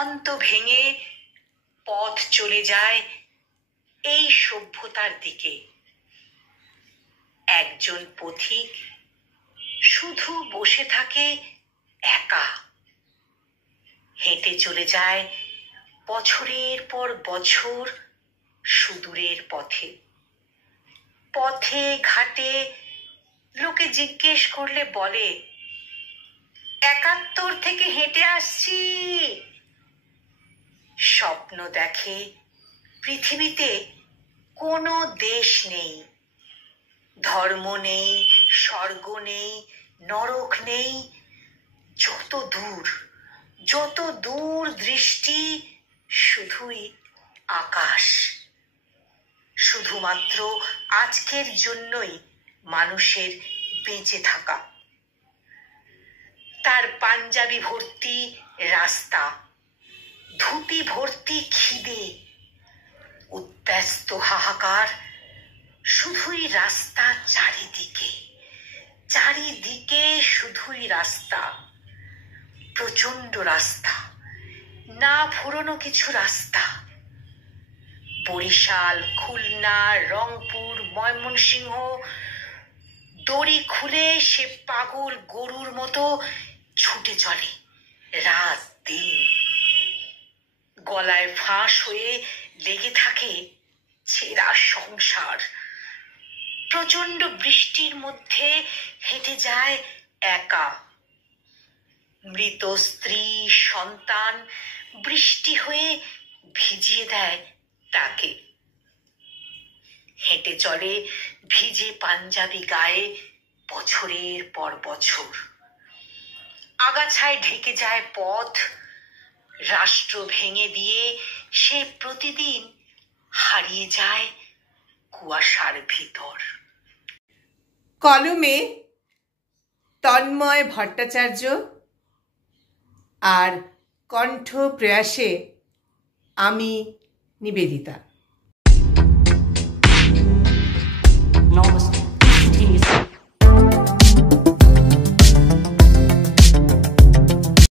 দিগন্ত ভেঙে পথ চলে যায় এই সভ্যতার দিকে। একজন পথিক শুধু বসে থাকে একা, হেঁটে চলে যায় বছরের পর বছর সুদূরের পথে। পথে ঘাটে লোকে জিজ্ঞেস করলে বলে, ৭১ থেকে হেঁটে আসছি। স্বপ্ন দেখে পৃথিবীতে কোনো দেশ নেই, ধর্ম নেই, স্বর্গ নেই, নরক নেই। যত দূর দৃষ্টি শুধুই আকাশ। শুধুমাত্র আজকের জন্যই মানুষের বেঁচে থাকা। তার পাঞ্জাবি ভর্তি রাস্তা, ধুতি ভর্তি খিদে, উদ্ব্যস্ত হাহাকার, শুধুই রাস্তা চারিদিকে শুধুই রাস্তা। প্রচন্ড রাস্তা, না ফুরোনো কিছু রাস্তা। বরিশাল, খুলনা, রংপুর, ময়মনসিংহ, দড়ি খুলে সে পাগল গরুর মতো ছুটে চলে রাত দিন। গলায় ফাঁস হয়ে লেগে থাকে ছেঁড়া সংসার। প্রচন্ড বৃষ্টির মধ্যে হেঁটে যায় একা। মৃত স্ত্রী সন্তান বৃষ্টি হয়ে ভিজিয়ে দেয় তাকে। হেঁটে চলে ভিজে পাঞ্জাবি গায়ে বছরের পর বছর। আগাছায় ঢেকে যায় পথ। রাষ্ট্র ভেঙে দিয়ে সে প্রতিদিন হারিয়ে যায় কুয়াশার ভিতর। কলমে তন্ময় ভট্টাচার্য আর কণ্ঠ প্রয়াসে আমি নিবেদিতা। নমস্কার।